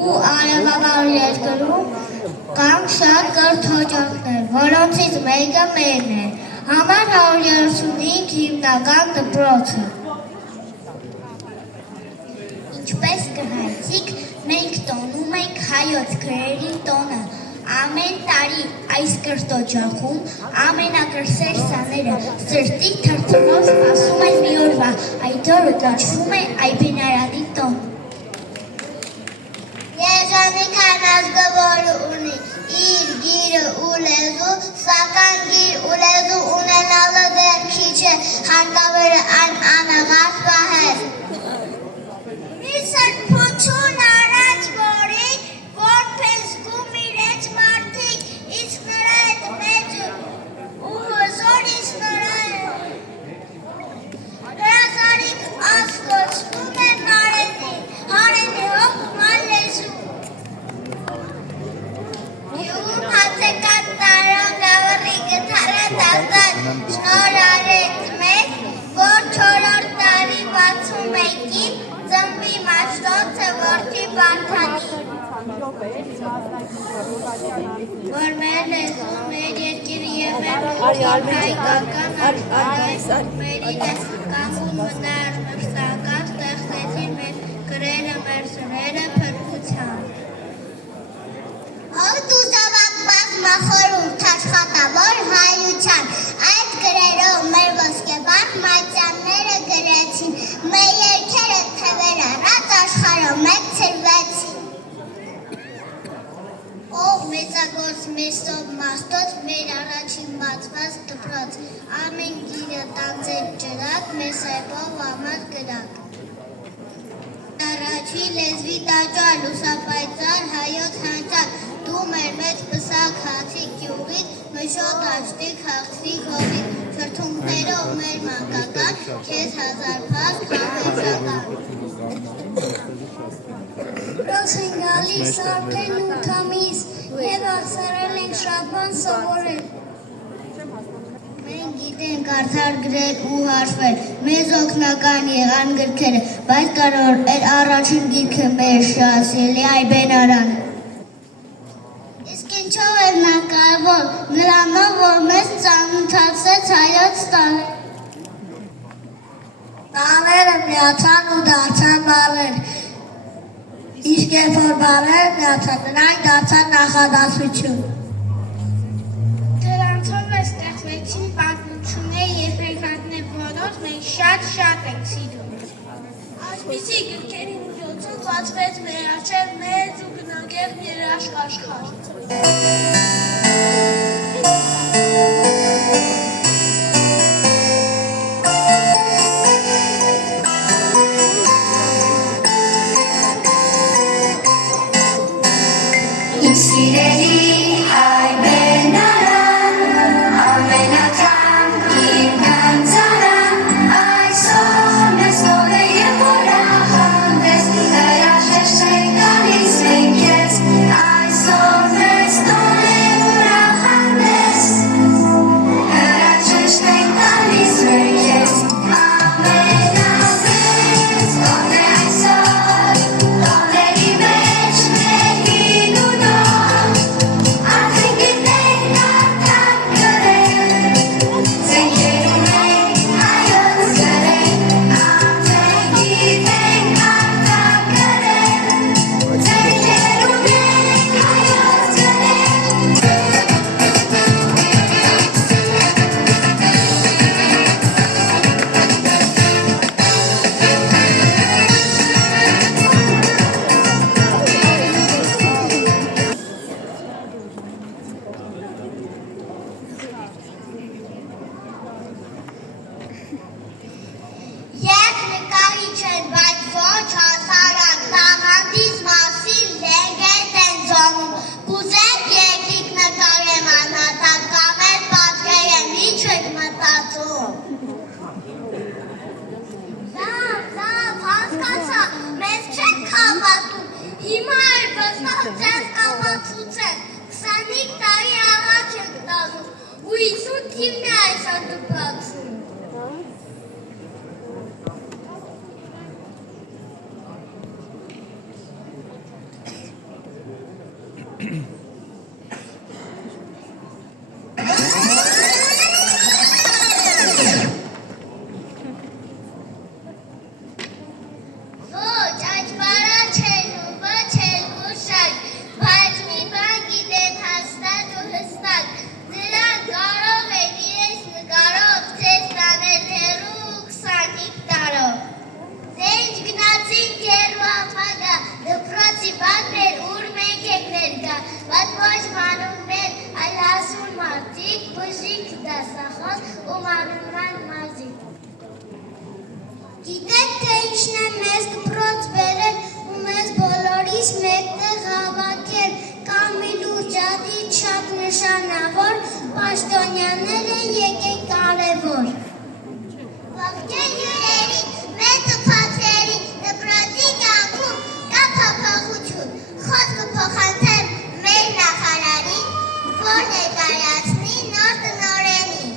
ու արևավար երկրում կան շատ կրթօջախներ, որոնցից մեկը մերն է, համար 135 հիմնական դպրոցը։ Ինչպես կհայցիկ, մենք տոնում ենք հայոց գրերի տոնը, ամեն տարի այս կրթօջախում ամենակրսեր սաները սրտի թրթռով սպասում են մի օրվա, այդ օրը կոչվում է Այբենարանի տոն։ Երջանիկան ազգը, որը ունի իր գիրը ու լեզու, սակայն գիր ու լեզու ունենալը դեռ քիչ է, հարկավոր է այն անաղաց պահել։ Մի սրբություն առաջ որի, որպես զգում իրենց մարդիկ, իսկ նրա հետ մեծ ու հզոր իսկ նրա հրազարիկ ասկոցվում է Մարենի, Հարենի հողման լեզու։ Յուղում հացեկան տարան գավռի գթարը տասան շնորարեց մեզ, որ 4-րդ տարի 61-ին ծնվի մաշտոցը որդի Վարդանի։ Որ մեր լեզու, մեր երկիրը և մեր հայկական արմերինը կանգուն մնար մրսակած, ստեղծեցին մեր գրերը, մեր սրերը փրկության։ Ով դու զավակ բազմախորհուրդ աշխատավոր հայության, այդ գրերով մեր ոսկեբան մատյանները գրեցին, մեր երգերը թևեր առած աշխարհով մեկ ցրվեցին։ Ով մեծագործ մեր սով մաշտոց, մեր առաջին բացված դպրոց, ամեն գիրը տանձեր ջրակ, մեր սայբով ամար գրակ։ Առաջի լեզվի տաճար, լուսապայծար հայոց հանճար, դու մեր մեջ պսակ հացիկ յուղից, մշոտ աշտիկ հաղթրիկ հողից, շրթունքներով մեր մանկական, քեզ հազար փառք համեջական։ Դրոս են գալիս արդեն 8 ամիս, և ախսարել ենք շատ բան սովորել։ Մենք գիտենք արդար գրել ու հաշվել, մեզ օգնական եղան գրքերը, բայց կարող էր առաջին գիրքը մեր շահասիրելի Այբենարանը։ Իսկ ինչով էր նա կարևոր, նրանով, որ մեզ ծանոթացրեց հայոց տաները։ Տաները միացան ու դարձան բառեր, իսկ երբ որ բառերը միացան, նրանք դարձան նախադասություն։ Դրանցով մեզ ստեղծվեցին պատմություններ և հեքիաթներ, որոնց մենք շատ ենք սիրում։ Այսպիսի գրքերի միջոցով բացվեց մեր առջև մեծ ու գնագեղ երաժշտաշխարհ։ Սիրելի Այբենարան, ամենաթանկ իմ գանձարան, այսօր մեզ տոն է և ուրախանձես, հրաժեշտ ենք տալիս մենք քեզ, այսօր մեզ տոն է ուրախանձես, հրաժեշտ ենք տալիս մենք քեզ, ամենավեծ տոն է այսօր, տոների մեջ մեկին ու նոր, ու 50 թիվն է այս հանդուպացում։ Ոչ, այդ բարա չեն ու ոչ էլ գուշակ, բայց մի բան գիտեն հաստատ ու հստակ, նրանք կարող են իրենց նկարով ձեզ տանել հեռու 25 տարով։ Դենջ գնացինք հեռու ապագա, դպրոցի պատմեր, ուր մենք եք ներկա, բայց ոչ մանուններ, այլ հասուն մարդիկ, բժիկ դասախոս ու մանունման մազիկ։ Գիտեք, թե ինչն է մեզ դպրոց բերել ու մեզ բոլորիս մեկտեղ հավաքել, Կամիլու ջադից շատ նշանավոր պաշտոնյաներ են եկել կարևոր։ Ողջույն հյուրերի, մեծ ու փոքրերի, դպրոցի կյանքում կա փոփոխություն, խոսքը փոխանցեմ մեր նախարարին, որ ներկայացնի նոր տնօրենին։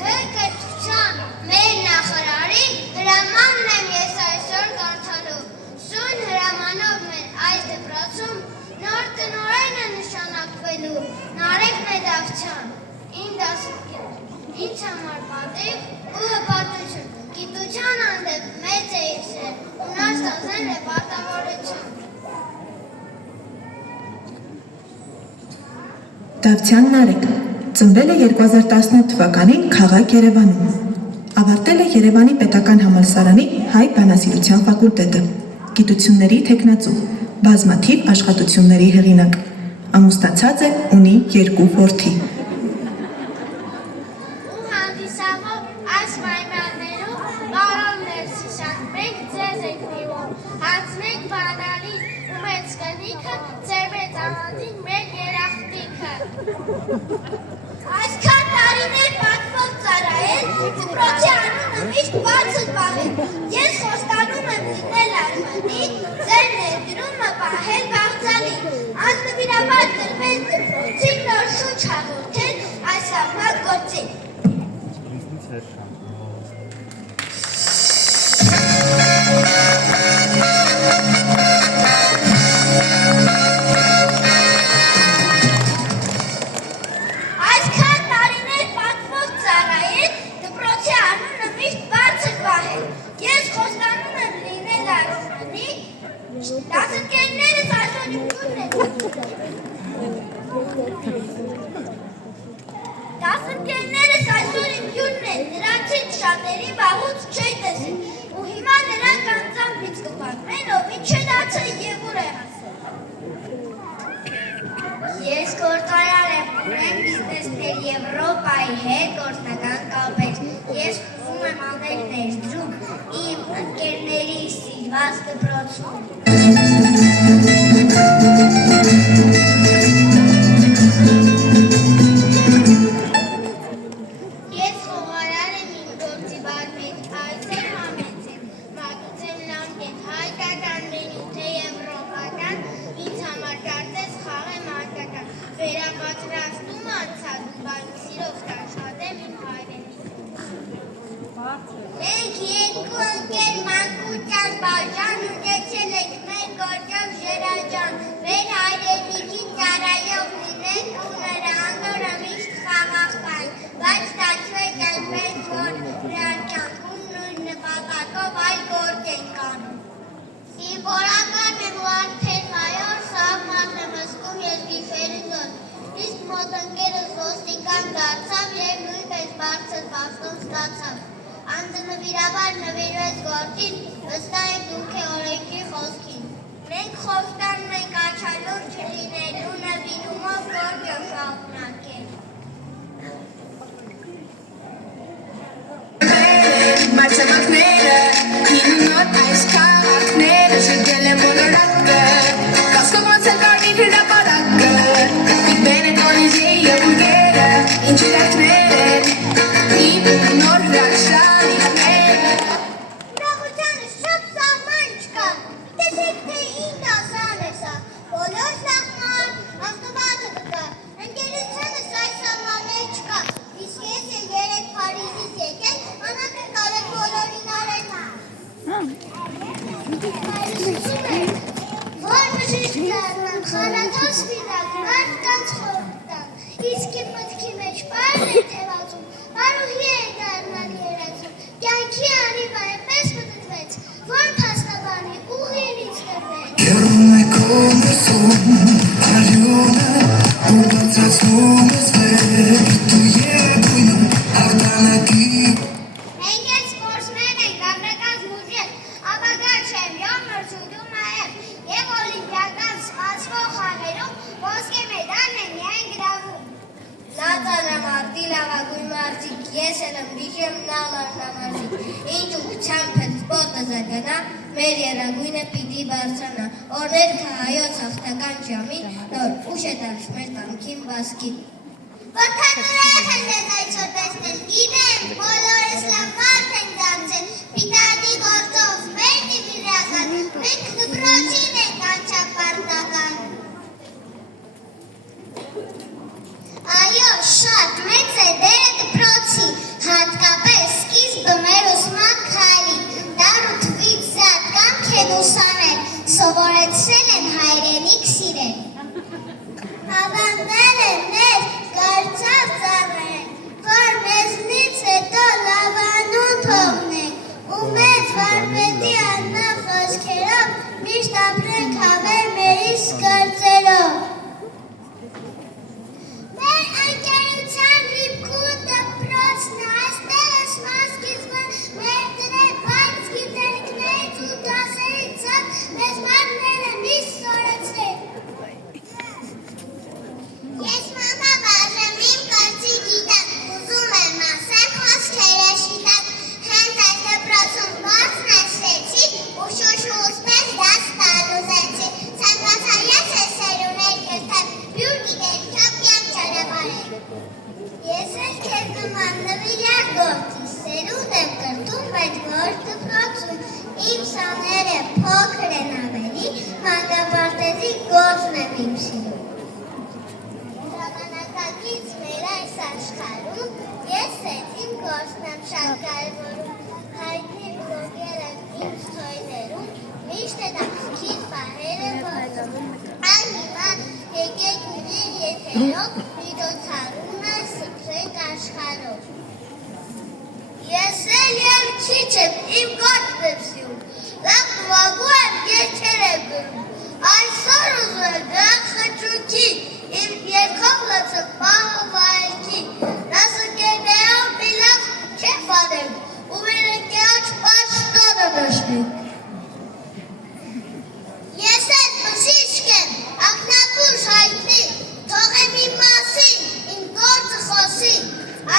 Կրթության մեր նախարարի հրամանն եմ ես այսօր կարդալու։ Սույն հրամանով մեր այս դպրոցում նոր տնօրեն է նշանակվելու Նարեկ Մեդավթյան, իմ դասընկեր, ինձ համար պատիվ ու հպարտություն, գիտության հանդեպ մեծ է իր սեր ու նա ստացել է պարտավորություն։ Դավթյան Նարեկ ծնվել է 2018 թվականին քաղաք Երևանում։ Ավարտել է Երևանի պետական համալսարանի հայ բանասիրության ֆակուլտետը, գիտությունների թեկնածու, բազմաթիվ աշխատությունների հեղինակ, ամուսնացած է, ունի 2 որդի։ Ու հանդիսավոր այս պայմաններում, պարոն Ներսիսյան, մենք ձեզ ենք նիվում, հանձնենք բանալի ու մեծ կնիքը, ձեր մեծ ավանդին մեր երախտիքը։ Այսքան տարիներ պատվով ծառայել, դպրոցի անունը միշտ բարձր պահել, ես խոստանում եմ լինել արմանի, ձեր ներդրումը պահել բաղձալի, աննվիրաբար տրվել դպրոցի նոր շունչ հաղորդել այս համակ գործին։ Այսքան տարիներ պատվով ծառայել, դպրոցի անունը միշտ բարձր պահել, ես խոստանում եմ լինել արմանի, դասընկերներս այսօր իմ հյուրն են։ Դասընկերներս այսօր իմ հյուրն են, նրանցից շատերի վաղուց չէի տեսել, ու հիմա նրանք անձամբ կպատմեն, ով ինչ է դարձել և ուր է հասել։ Ես գործարար եմ ունեմ բիզնեսներ Եվրոպայի հետ գործնական կապեր, ես ուզում եմ անել ներդրում իմ ընկերների սիրված դպրոցում։ Ես խոհարար եմ իմ գործի բարմեջ, այցեր համեցեմ, մատուցեմ լամպետ, հայկական մենյու, թե եվրոպական, ինձ համար կարծես խաղ եմ արկական, վերապատրաստում անցած ու բանում սիրով տանշատեմ իմ հայրենի։ Մենք երկու ընկեր մանկության բաժան ունեցել ենք մեր գործով ժերաջան, մեր հայրենիքի ծառայող լինենք ու նրա անորը միշտ խաղաղ պահենք, բայց ստացվեց այնպես, որ նրանք կյանքում նույն նպատակով այլ գործ ենք անում։ Զինվորական եմ ու արդեն մայոր, սաղ մազն եմ ըսկում ես գիշերիզոն, իսկ մոտ ընկերս ոստիկան դարձավ և նույնպես բարձր պաշտոն ստացավ։ Անձնվիրաբար նվիրվեց գործին, վստահ եք դուք է օրենքի խոսքին։ Մենք խոստանում ենք աչալուր չլինելու նվիրումով գործը շարունակել։ Մայրցամաքները, հինունոտ այս քաղաքները, շրջել են բոլորակը, կասկով ոնց էլ կարմիր հրապարակը, պիտվեն են Օլիզեի և ուլգերը, ինչ իրակներ են, իմ նոր հրաշալիքները։ Ուրախությանս շատ սահման չկա, տեսեք թե ինչ դասան է սա, բոլոր սահման, աստուվածը կկա, ընկերություն սպիտակ, մարդկանց խորտան, իսկ իմ մտքի մեջ պարն է թևածում, պարուհի է դառնալ երազում, կյանքի անիվա է պես մտտվեց, որ փաստաբանի ուղիից տրվեց։ Կերում է կոմեսում, արյունը, որ բացացնում ես վեր, դու եղույնը, աղդանակի Մենք էլ սպորտսմեն ենք, ամրական զուժել, ապագա չեմպիոն մրցույթում նաև և օլիմպիական սպասվող խաղերում ոսկե մեդալն է միայն գրավում։ Նա ծանրամարտի լավագույն մարդիկ, ես էլ ըմբիշեմ նա լարնամարտիկ, ինչ ուղղությամբ էլ սպորտը զարգանա, մեր երագույնը պիտի բարձրանա, օրներ հայոց հաղթական ժամին, նոր ուշ է տալիս մեր կամքին բասկին։ Որքան ուրախ եմ ես այսօր տեսնել, գիտեմ, բոլորս լավ մարդ են դարձել, պիտանի գործով, մեր դիվիրական, մենք դպրոցին ենք անչապարտական։ Այո, շատ մեծ է դերը դպրոցի, հատկապես սկիզբը մեր ուսման քայլի, դառը թվից զատ կամք են ուսանել, սովորեցրել են հայրենիք սիրել։ Ավանդել են մեր կարծավ ծառայեն, որ մեզնից հետո լավանուն թողնենք, ու մեծ վարպետի աննա խոսքերով միշտ ապրենք հավեր մերիս կարծերով։ Մեր ընկերության հիմքում դպրոցն է, այստեղ ուսման սկիզբը մեր դրել բարձ գիտելիքներից ու դասերից զատ մեզ մարմները միշտ սորացրել։ Ես մամա բաժեմ իմ կարծի գիտակ, ուզում եմ ասեմ խոսքերը շիտակ, հենց այս դպրոցում գործն ասեցի, ու շուշուս պես դաս տալ ուզեցի, ցանկացա ես է սերուներ կրթեմ, բյուր գիտելիքով կյանք ճանապարհել։ Ես էլ քեզ նման նվիրյալ գործի, սերունդ եմ կրթում, բայց որ դպրոցում, իմ սաները փոքր են ավելի, մանկապարտեզի գործն եմ իմ սիրում։ Ժամանակակից մեր այս աշխարհում ես էլ իմ գործն եմ շատ կարևորում, հայտնի բլոգեր եմ իմ ստորիներում, միշտ է դասքից պահերը գործում, անիմա եկեք ուրիր եթերով, միջոցառումը սիքրենք աշխարհով։ Ես էլ քիչ եմ, իմ գործն եմ սիրում, լավ նվագում եմ, երգեր եմ գրում, այսօր ուզում եմ դրանք խճուկի, իմ երկով լացը պահը վայելքի, նասը կերներով մի լավ կեֆ անենք, ու մեր ընկերոջ պաշտոնը նշնենք։ Ես էլ բժիշկ եմ, ակնապուշ հայտնի, թողեմ իմ մասին, իմ գործը խոսի,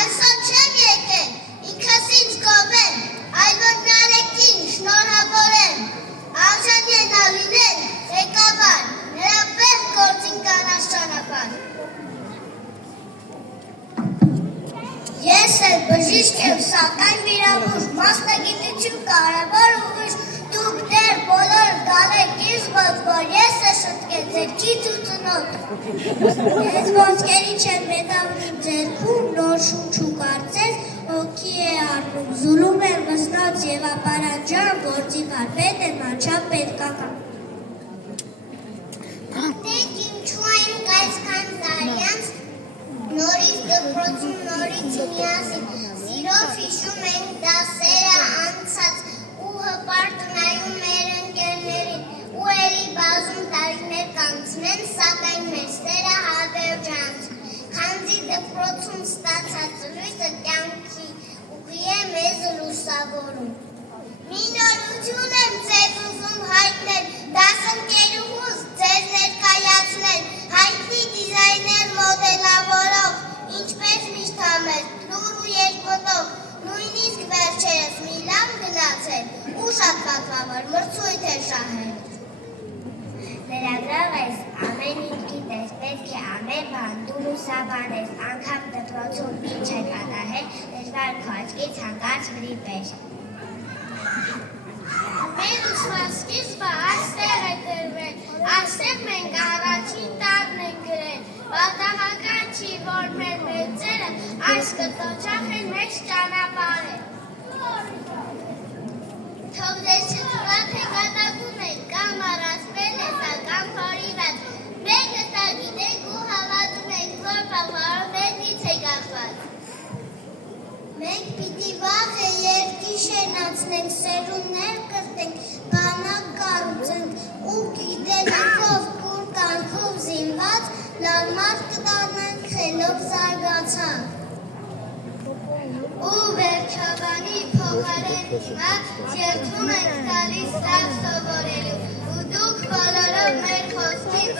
այսօր չեմ եկել, ինքս ինձ կոմեմ, այլ որ նարեկին շնորհավորեմ, արժան ենա լինել, եկավար, նրա պես գործին կանաչ ճանապարհ։ Ես էլ բժիշկ եմ, սակայն վիրաբույժ, մասնագիտություն կարևոր ուղիչ, դուք դեռ բոլոր գալեք ինձ մոտ, որ ես է շտկել ձերքից ու ծնոտ։ Ես ոսկերի չեմ մեդալն իմ ձեռքում, նոր շունչ ու կարծես, հոգի է առնում, զուլում եմ վստոց և ապարանջան, գործի վարպետ եմ անչափ պետքական։ Գիտեք ինչու ենք այսքան տարի անց, նորից դպրոցում նորից միասին, սիրով հիշում ենք դասերը անցած ու հպարտ նայում մեր ընկերներին, ու էլի բազում տարիներ կանցնեն, սակայն մեր սերը հավերժանց, քանզի դպրոցում ստացած լույսը կյանքի ուղի է մեզ լուսավորում։ Մի նորություն եմ ձեզ ուզում հայտնել, դասընկերուհուս ձեզ ներկայացնել, հայտնի դիզայներ մոդելավորող, ինչպես միշտ համել, լուր ու երկոտով, նույնիսկ վերջերս մի լավ գնացել, ու շատ պատվավոր մրցույթ է շահել։ Լրագրող ես, ամեն ինչ գիտես, պետք է ամեն բան դու լուսաբանես, անգամ դպրոցում ինչ է կատարել, դժվար քո աչքից հանկարծ վրիպեր։ Մեր ուսման սկիզբը այստեղ է դրվել, այստեղ մենք առաջին տարն ենք գրել, պատահական չի, որ մեր մեծերը այս կտոչախ են մեզ ճանապարհել։ Թող ձեզ չթվա, թե կատակում եք, կամ առասպել է սա, կամ հորիված, մեկը տա տեսնենք, սերունդներ կրտենք, բանակ կառուցենք ու գիտելիքով կուր կարգով զինված լավ մարդ կդառնանք խելոք զարգացած։ Ու վերջաբանի փոխարեն հիմա երդում ենք տալիս լավ սովորելու ու դուք բոլորով մեր խոսքին